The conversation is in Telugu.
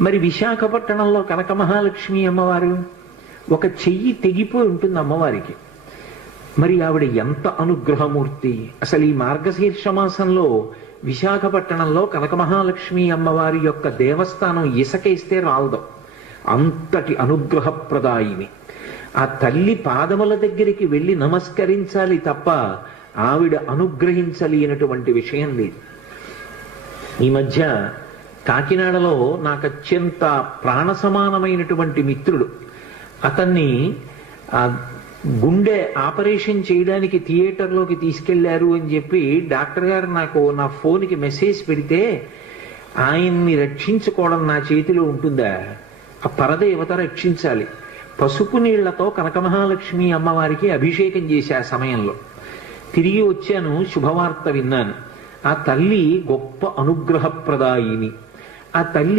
మరి విశాఖపట్నంలో కనక మహాలక్ష్మి అమ్మవారు ఒక చెయ్యి తెగిపోయి ఉంటుంది అమ్మవారికి. మరి ఆవిడ ఎంత అనుగ్రహమూర్తి! అసలు ఈ మార్గశీర్ష మాసంలో విశాఖపట్నంలో కనక మహాలక్ష్మి అమ్మవారి యొక్క దేవస్థానం ఇసకేస్తే రాలదు, అంతటి అనుగ్రహప్రదాయిని. ఆ తల్లి పాదముల దగ్గరికి వెళ్ళి నమస్కరించాలి తప్ప ఆవిడ అనుగ్రహించలేనటువంటి విషయం లేదు. ఈ మధ్య కాకినాడలో నాకు అత్యంత ప్రాణ సమానమైనటువంటి మిత్రుడు, అతన్ని గుండె ఆపరేషన్ చేయడానికి థియేటర్లోకి తీసుకెళ్లారు అని చెప్పి డాక్టర్ గారు నాకు నా ఫోన్కి మెసేజ్ పెడితే, ఆయన్ని రక్షించుకోవడం నా చేతిలో ఉంటుందా? ఆ పరదేవత రక్షించాలి. పసుపు నీళ్లతో కనక మహాలక్ష్మి అమ్మవారికి అభిషేకం చేశా ఆ సమయంలో. తిరిగి వచ్చాను, శుభవార్త విన్నాను. ఆ తల్లి గొప్ప అనుగ్రహప్రదాయిని. ఆ తల్లి